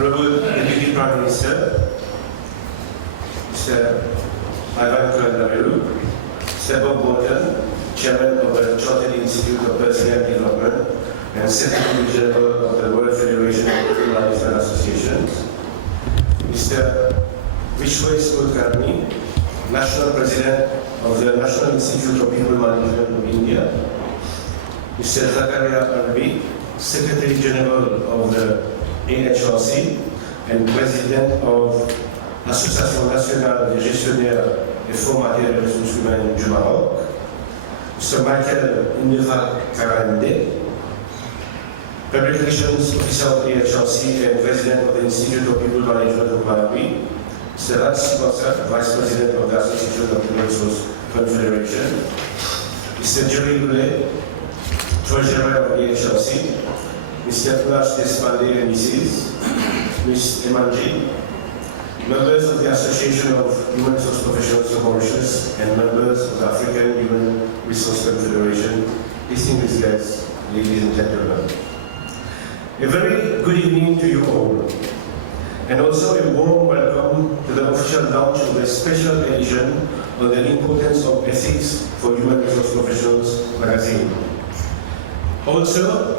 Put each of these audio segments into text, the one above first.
Honorable Deputy Prime Minister, Mr. Collendavelloo, Mr. Bob Morton, Chairman of the Chartered Institute of Personnel Development and Secretary General of the World Federation of People Management Associations, Mr. Vishweswar, National President of the National Institute of People Management of India, Mr. Zakaria Arbi, Secretary General of the AHRC and President of l'Association nationale des gestionnaires et formateurs des ressources humaines du Maroc, Mr. Michael Karande, Public Relations Officer of the AHRC and President of the Institute of People Management of Malawi, Mr. Raj Sikosa, Vice President of the Association of Human Resource Confederation, Mr. Jerry Goulet, Treasurer of the AHRC, Mr. Flash Despande and Mrs. Ms. Emanji, members of the Association of Human Resource Professionals of Mauritius, and members of the African Human Resource Confederation, distinguished guests, ladies and gentlemen. A very good evening to you all, and also a warm welcome to the official launch of the special edition on the importance of ethics for human resource professionals magazine. Also,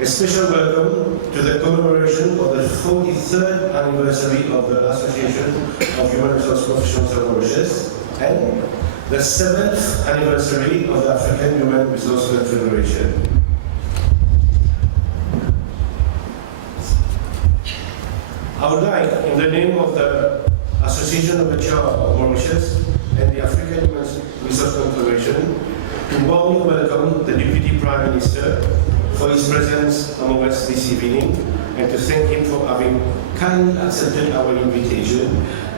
a special welcome to the commemoration of the 43rd anniversary of the Association of Human Resource Professionals of Mauritius and the 7th anniversary of the African Human Resource Confederation. I would like, in the name of the Association of HR of Mauritius and the African Human Resource Confederation, to warmly welcome the Deputy Prime Minister for his presence among us this evening, and to thank him for having kindly accepted our invitation.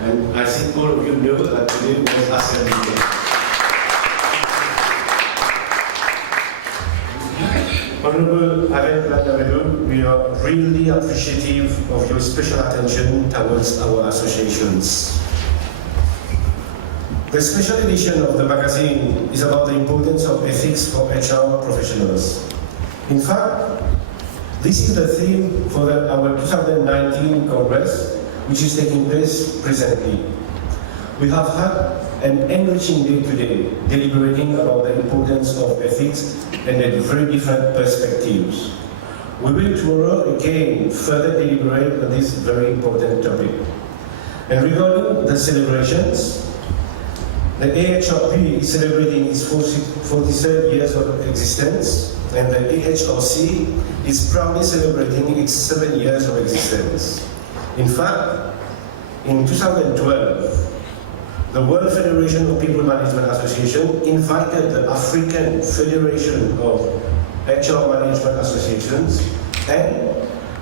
And I think all of you know that today was Assembly Day. Honorable Collendavelloo, we are really appreciative of your special attention towards our associations. The special edition of the magazine is about the importance of ethics for HR professionals. In fact, this is the theme for our 2019 Congress, which is taking place presently. We have had an enriching day today, deliberating about the importance of ethics and the very different perspectives. We will tomorrow again further deliberate on this very important topic. And regarding the celebrations, the AHRP is celebrating its 43rd years of existence, and the AHRC is proudly celebrating its 7 years of existence. In fact, in 2012, the World Federation of People Management Association invited the African Federation of HR Management Associations and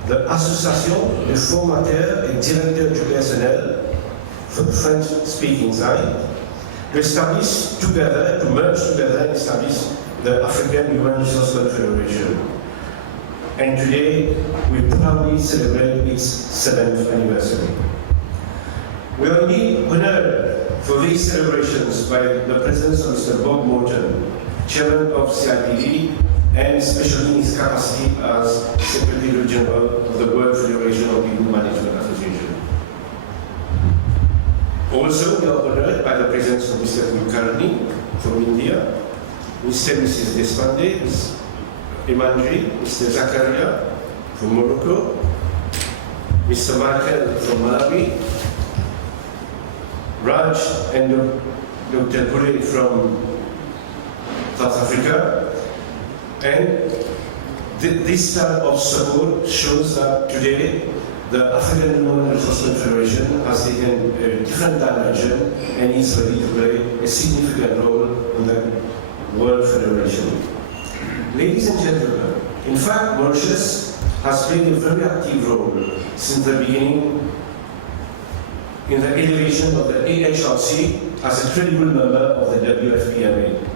the Association des formateurs et directeurs du personnel, for the French-speaking side, to establish together, to merge together and establish the African Human Resource Confederation. And today, we proudly celebrate its 7th anniversary. We are indeed honored for these celebrations by the presence of Mr. Bob Morton, Chairman of CIPD, and especially in his capacity as Secretary General of the World Federation of People Management Association. Also, we are honored by the presence of Mr. Kulkarni from India, Mr. and Mrs. Despande, Ms. Emanji, Mr. Zakaria from Morocco, Mr. Michael from Malawi, Raj and Dr. Gule from South Africa. And this type of support shows that today the African Human Resource Confederation has taken a different dimension and is ready to play a significant role in the World Federation. Ladies and gentlemen, in fact, Mauritius has played a very active role since the beginning in the elevation of the AHRC as a credible member of the WFPMA.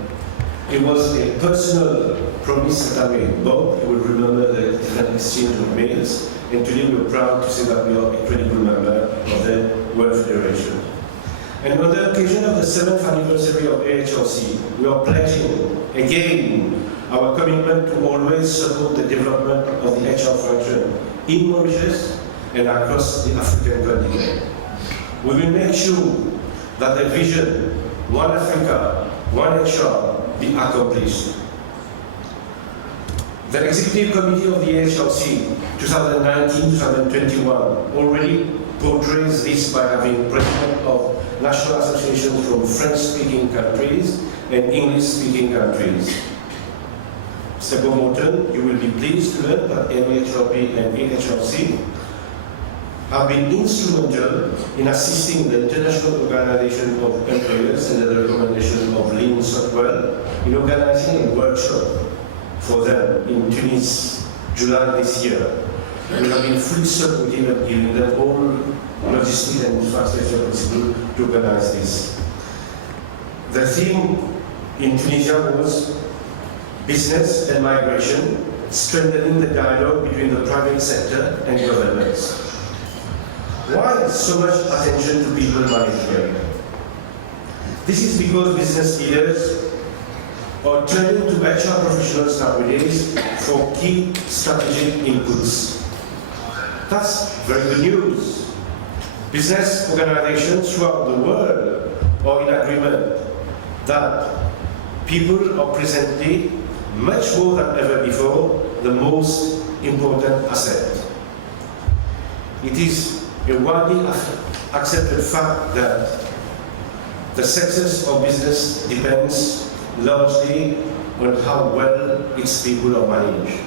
It was a personal promise that I made. Bob, you will remember the different exchange of mails, and today we are proud to say that we are a credible member of the World Federation. And on the occasion of the 7th anniversary of AHRC, we are pledging again our commitment to always support the development of the HR function in Mauritius and across the African continent. We will make sure that the vision, One Africa, One HR, be accomplished. The Executive Committee of the HRC 2019-2021 already portrays this by having president of national associations from French-speaking countries and English-speaking countries. Mr. Morton, you will be pleased to learn that MAHRP and HRC have been instrumental in assisting the International Organization of Employers and the recommendation of Lynn Sotwell in organizing a workshop for them in Tunis, July this year. We have been fully supportive and giving them all logistics and infrastructure possible to organize this. The theme in Tunisia was business and migration, strengthening the dialogue between the private sector and governments. Why so much attention to people management? This is because business leaders are turning to HR professionals nowadays for key strategic inputs. That's very good news. Business organizations throughout the world are in agreement that people are presently, much more than ever before, the most important asset. It is a widely accepted fact that the success of business depends largely on how well its people are managed.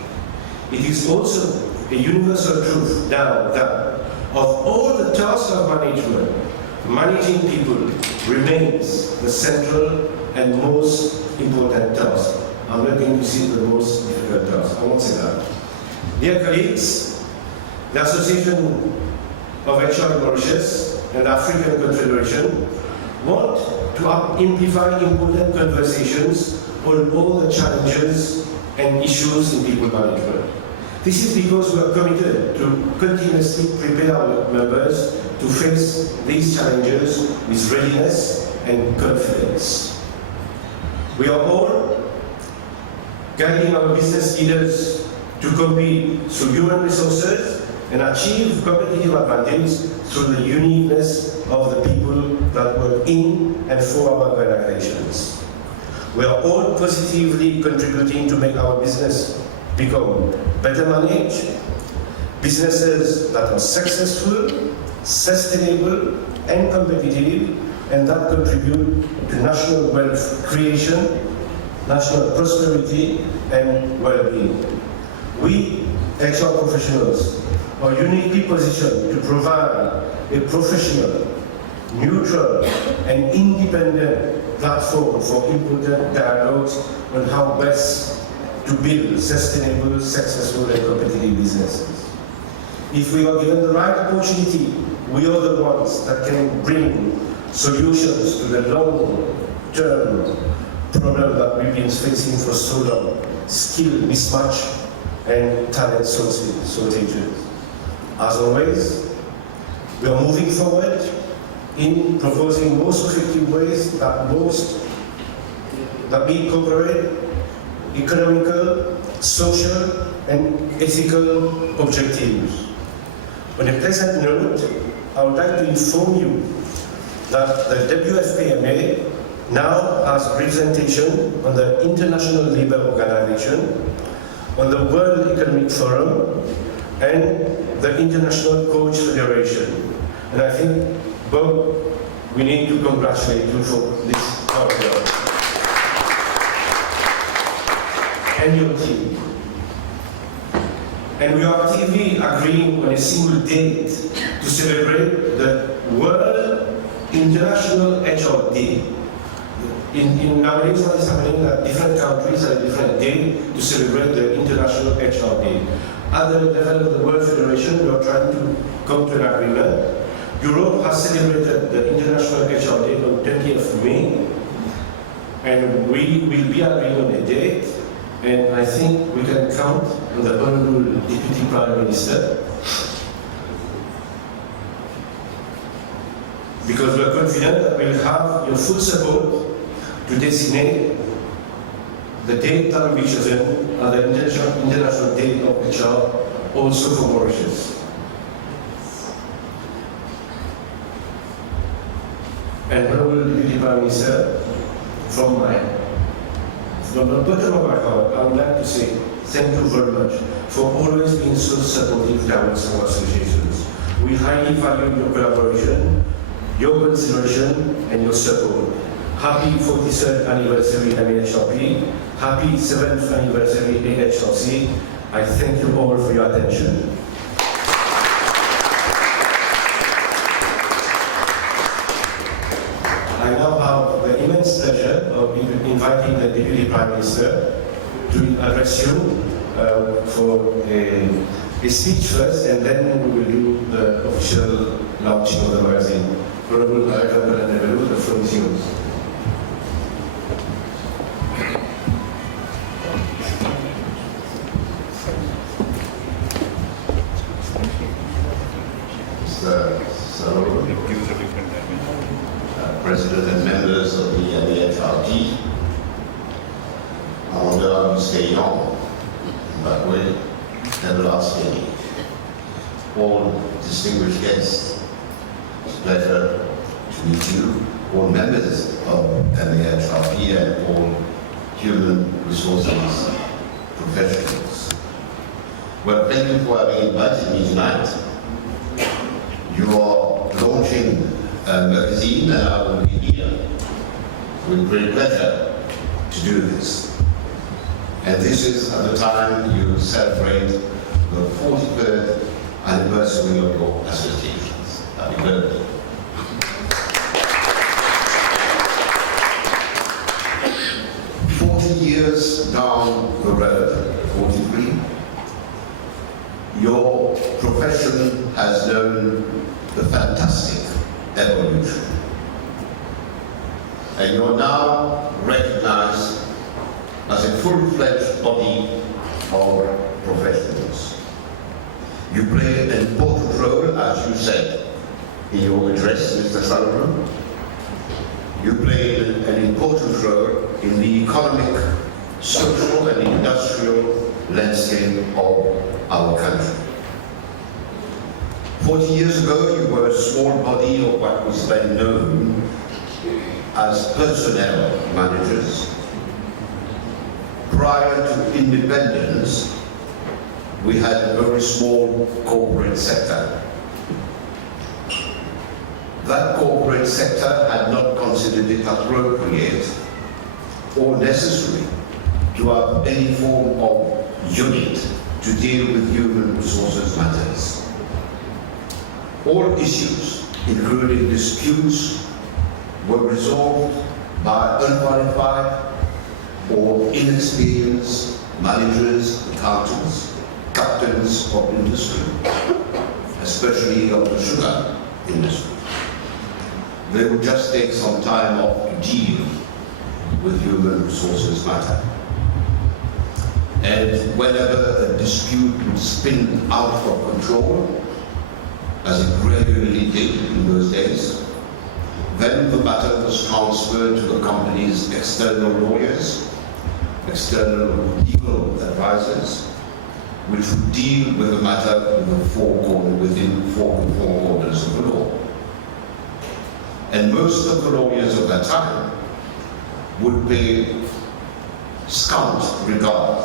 It is also a universal truth now that of all the tasks of management, managing people remains the central and most important task. I'm not going to say the most difficult task, I won't say that. Dear colleagues, the Association of HR in Mauritius and the African Confederation want to amplify important conversations on all the challenges and issues in people management. This is because we are committed to continuously prepare our members to face these challenges with readiness and confidence. We are all guiding our business leaders to compete through human resources and achieve competitive advantage through the uniqueness of the people that work in and for our organizations. We are all positively contributing to make our business become better managed, businesses that are successful, sustainable, and competitive, and that contribute to national wealth creation, national prosperity, and well-being. We, HR professionals, are uniquely positioned to provide a professional, neutral, and independent platform for important dialogues on how best to build sustainable, successful, and competitive businesses. If we are given the right opportunity, we are the ones that can bring solutions to the long-term problem that we've been facing for so long: skill mismatch and talent shortages. As always, we are moving forward in proposing most effective ways that incorporate economical, social, and ethical objectives. On a pleasant note, I would like to inform you that the WFPMA now has representation on the International Labour Organization, on the World Economic Forum, and the International Coach Federation. And I think, Bob, we need to congratulate you for this hard work. And your team. And we are actively agreeing on a single date to celebrate the World International HR Day. In nowadays, what is happening that different countries have a different day to celebrate the International HR Day. At the level of the World Federation, we are trying to come to an agreement. Europe has celebrated the International HR Day on 20th May, and we will be agreeing on a date. And I think we can count on the Honorable Deputy Prime Minister, because we are confident that we will have your full support to designate the date that will be chosen as the International Day of HR, also for Mauritius. And Honorable Deputy Prime Minister, from the bottom of my heart, I would like to say thank you very much for always being so supportive towards our associations. We highly value your collaboration, your consideration, and your support. Happy 43rd anniversary MAHRP. Happy 7th anniversary AHRC. I thank you all for your attention. I now have the immense pleasure of inviting the Deputy Prime Minister to address you for a speech first, and then we will do the official launching of the magazine. Honorable Director Collendavelloo, the floor is yours. President and members of the MAHRP, Commandeur Muscaillon, Mbakwe, everlasting, all distinguished guests, it's a pleasure to meet you, all members of MAHRP and all human resources professionals. Well, thank you for having invited me tonight. You are launching a magazine, and I will be here with great pleasure to do this. And this is at the time you celebrate the 43rd anniversary of your associations. Happy birthday. Years down the road, 43, your profession has known the fantastic evolution. And you're now recognized as a full-fledged body of professionals. You play an important role, as you said in your address, Mr. Sullivan. You play an important role in the economic, social and industrial landscape of our country. 40 years ago, you were a small body of what was then known as personnel managers. Prior to independence, we had a very small corporate sector. That corporate sector had not considered it appropriate or necessary to have any form of unit to deal with human resources matters. All issues, including disputes, were resolved by unqualified or inexperienced managers, accountants, captains of industry, especially of the sugar industry. They would just take some time off to deal with human resources matter. And whenever a dispute would spin out of control, as it regularly did in those days, then the matter was transferred to the company's external lawyers, external legal advisors, which would deal with the matter within the four corners of the law. And most of the lawyers of that time would pay scant regard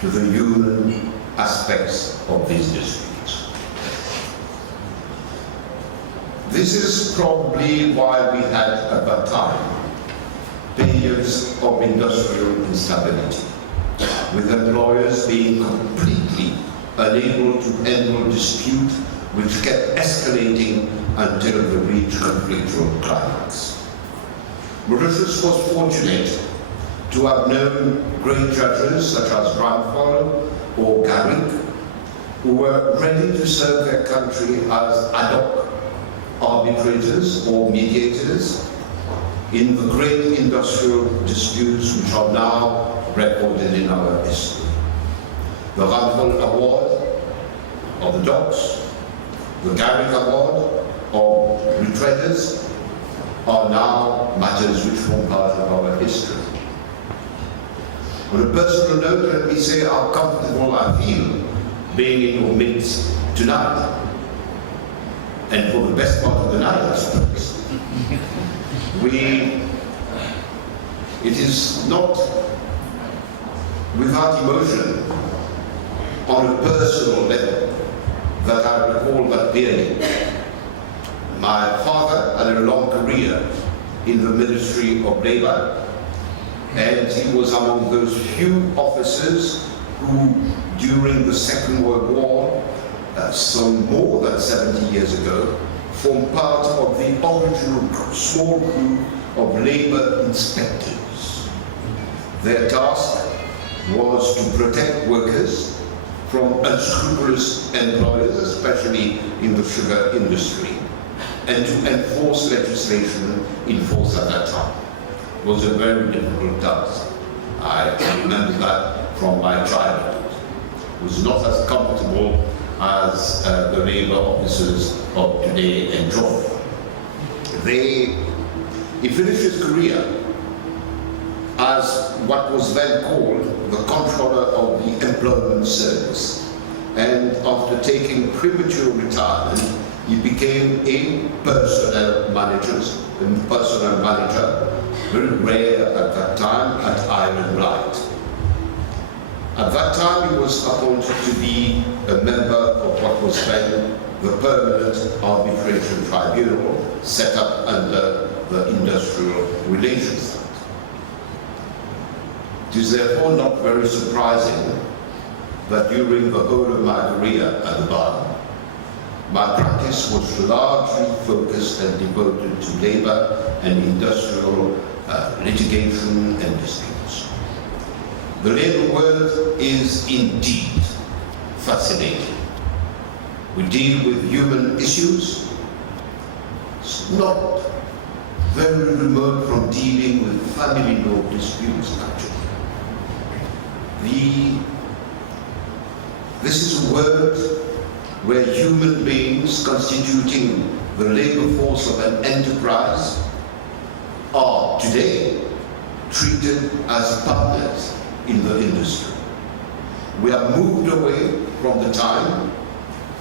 to the human aspects of these disputes. This is probably why we had at that time periods of industrial instability, with employers being completely unable to handle dispute which kept escalating until they reached conflictual climax. Mauritius was fortunate to have known great judges such as Ramphal or Garrick, who were ready to serve their country as ad hoc arbitrators or mediators in the great industrial disputes which are now recorded in our history. The Ramphal Award of the docks, the Garrick Award of retreaders are now matters which form part of our history. On a personal note, let me say how comfortable I feel being in your midst tonight, and for the best part of the night, I suppose. It is not without emotion on a personal level that I recall that period. My father had a long career in the Ministry of Labour, and he was among those few officers who, during the Second World War, some more than 70 years ago, formed part of the original small group of labour inspectors. Their task was to protect workers from unscrupulous employers, especially in the sugar industry, and to enforce legislation in force at that time. It was a very difficult task. I remember that from my childhood. It was not as comfortable as the labour officers of today enjoy. He finished his career as what was then called the Controller of the Employment Service, and after taking premature retirement, he became a personnel manager, very rare at that time, at Iron Blight. At that time, he was appointed to be a member of what was then the Permanent Arbitration Tribunal, set up under the Industrial Relations Act. It is therefore not very surprising that during the whole of my career at the bar, my practice was largely focused and devoted to labour and industrial litigation and disputes. The labour world is indeed fascinating. We deal with human issues. It's not very remote from dealing with family law disputes, actually. This is a world where human beings constituting the labour force of an enterprise are today treated as partners in the industry. We have moved away from the time,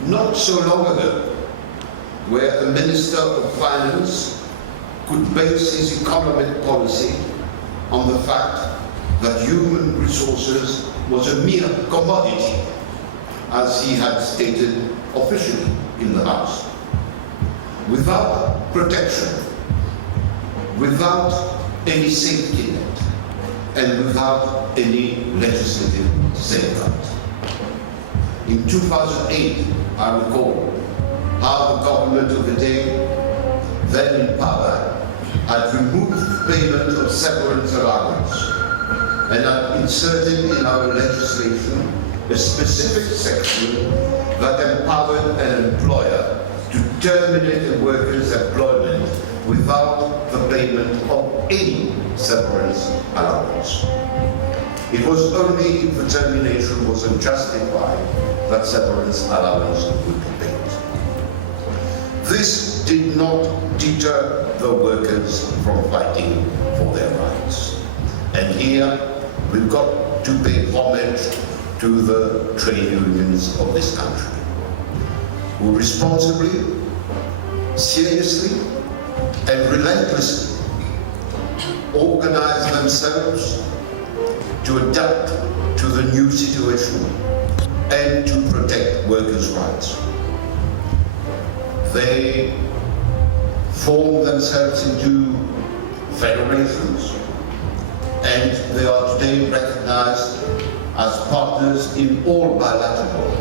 not so long ago, where a Minister of Finance could base his economic policy on the fact that human resources was a mere commodity, as he had stated officially in the House. Without protection, without any safety net, and without any legislative safeguard. In 2008, I recall how the government of the day, then in power, had removed the payment of severance allowance and had inserted in our legislation a specific section that empowered an employer to terminate a worker's employment without the payment of any severance allowance. It was only if the termination was unjustified that severance allowance would be paid. This did not deter the workers from fighting for their rights. And here we've got to pay homage to the trade unions of this country, who responsibly, seriously, and relentlessly organize themselves to adapt to the new situation and to protect workers' rights. They form themselves into federations, and they are today recognized as partners in all bilateral,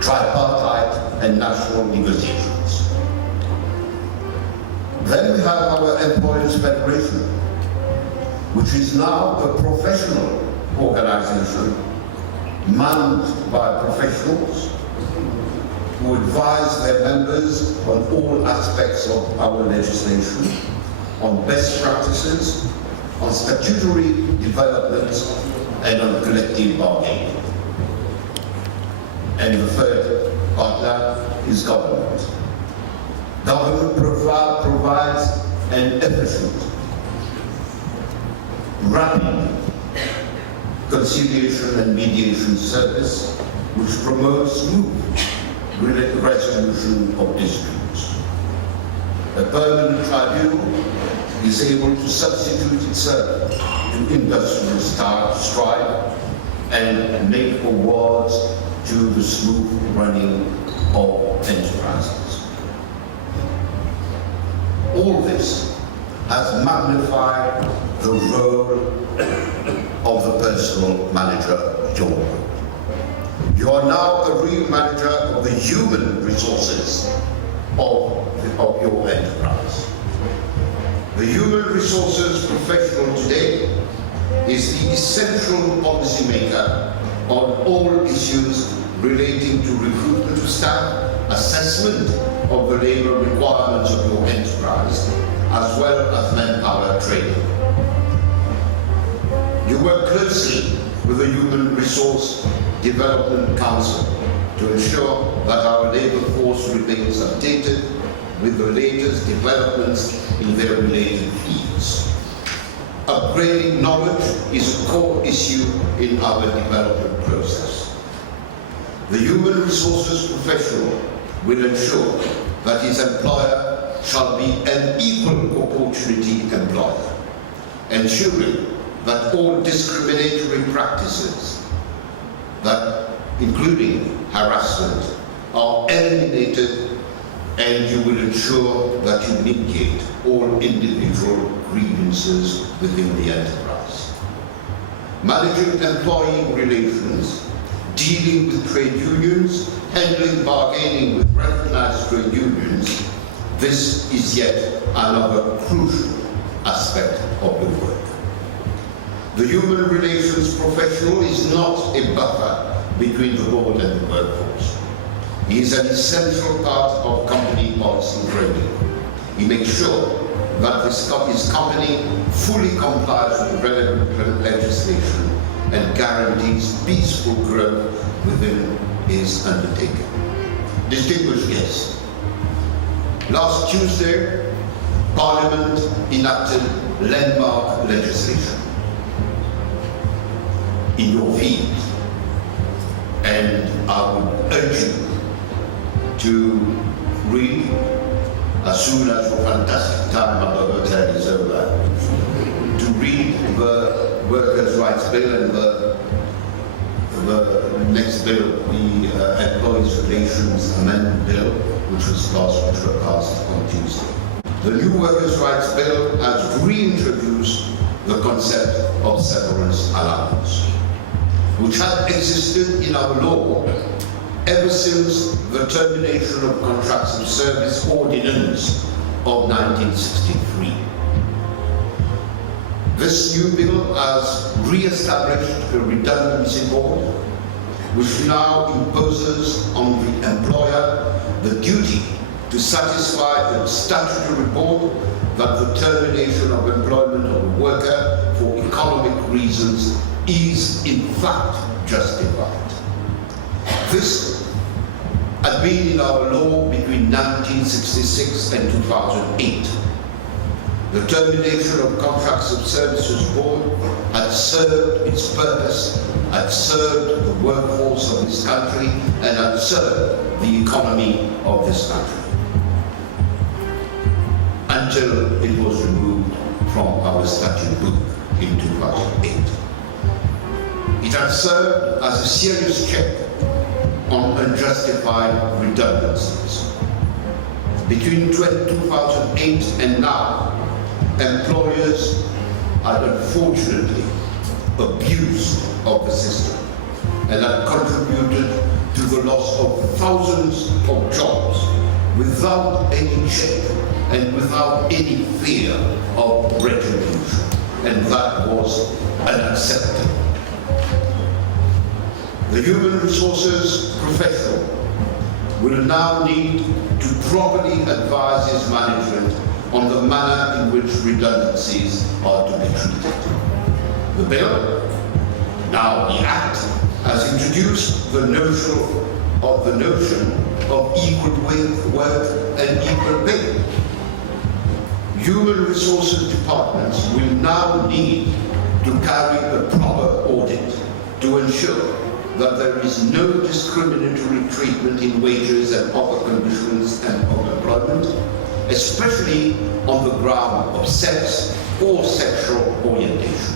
tripartite, and national negotiations. Then we have our Employers' Federation, which is now a professional organization manned by professionals who advise their members on all aspects of our legislation, on best practices, on statutory developments, and on collective bargaining. And the third partner is government. Government provides an efficient, rapid conciliation and mediation service which promotes smooth resolution of disputes. A permanent tribunal is able to substitute itself to industrial strife and make awards to the smooth running of enterprises. All this has magnified the role of the personal manager, You are now a real manager of the human resources of your enterprise. The human resources professional today is the essential policymaker on all issues relating to recruitment of staff, assessment of the labour requirements of your enterprise, as well as manpower training. You work closely with the Human Resource Development Council to ensure that our labour force remains updated with the latest developments in their related fields. Upgrading knowledge is a core issue in our development process. The human resources professional will ensure that his employer shall be an equal opportunity employer, ensuring that all discriminatory practices, including harassment, are eliminated, and you will ensure that you mitigate all individual grievances within the enterprise. Managing employee relations, dealing with trade unions, handling bargaining with recognized trade unions, this is yet another crucial aspect of your work. The human relations professional is not a buffer between the board and the workforce. He is an essential part of company policy framing. He makes sure that his company fully complies with the relevant legislation and guarantees peaceful growth within his undertaking. Distinguished guests, last Tuesday, Parliament enacted landmark legislation in your field, and I would urge you to read, as soon as your fantastic time at the hotel is over, to read the Workers' Rights Bill and the next bill, the Employees' Relations Amendment Bill, which were passed on Tuesday. The new Workers' Rights Bill has reintroduced the concept of severance allowance, which had existed in our law ever since the termination of contracts of service ordinance of 1963. This new bill has re-established a redundancy board, which now imposes on the employer the duty to satisfy the statutory board that the termination of employment of a worker for economic reasons is in fact justified. This had been in our law between 1966 and 2008. The termination of contracts of services board had served its purpose, had served the workforce of this country, and had served the economy of this country, until it was removed from our statute book in 2008. It had served as a serious check on unjustified redundancies. Between 2008 and now, employers had unfortunately abused of the system and had contributed to the loss of thousands of jobs without any check and without any fear of retribution, and that was unacceptable. The human resources professional will now need to properly advise his management on the manner in which redundancies are to be treated. The bill, now the Act, has introduced the notion of equal work and equal pay. Human resources departments will now need to carry a proper audit to ensure that there is no discriminatory treatment in wages and other conditions of employment, especially on the ground of sex or sexual orientation.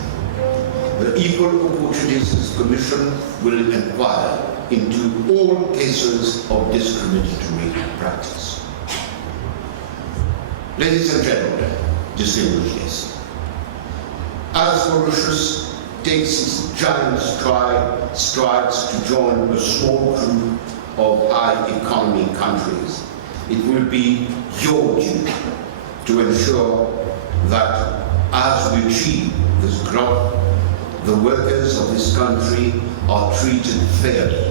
The Equal Opportunities Commission will inquire into all cases of discriminatory practice. Ladies and gentlemen, distinguished guests, as Mauritius takes its giant strides to join a small group of high economy countries, it will be your duty to ensure that as we achieve this growth, the workers of this country are treated fairly,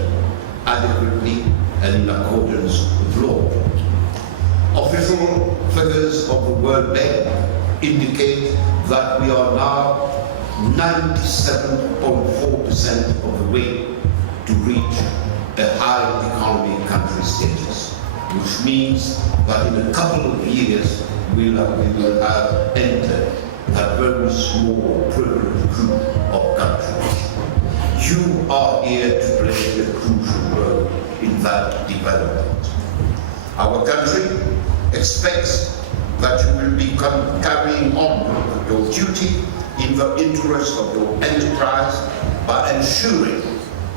adequately, and in accordance with law. Official figures of the World Bank indicate that we are now 97.4% of the way to reach a high economy country status, which means that in a couple of years we will have entered that very small privileged group of countries. You are here to play a crucial role in that development. Our country expects that you will be carrying on your duty in the interest of your enterprise by ensuring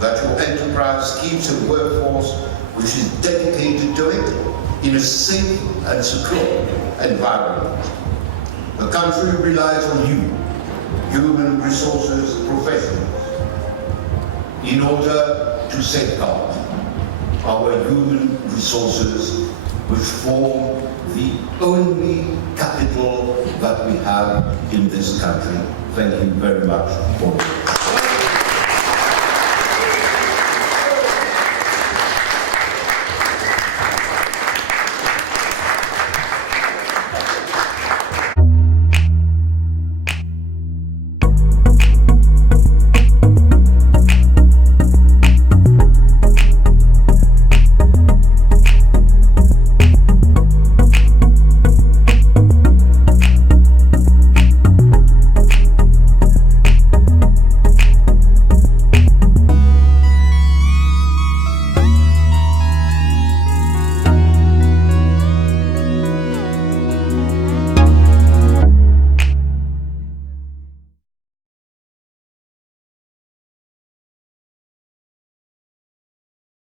that your enterprise keeps a workforce which is dedicated to it in a safe and secure environment. The country relies on you, human resources professionals, in order to safeguard our human resources, which form the only capital that we have in this country. Thank you very much for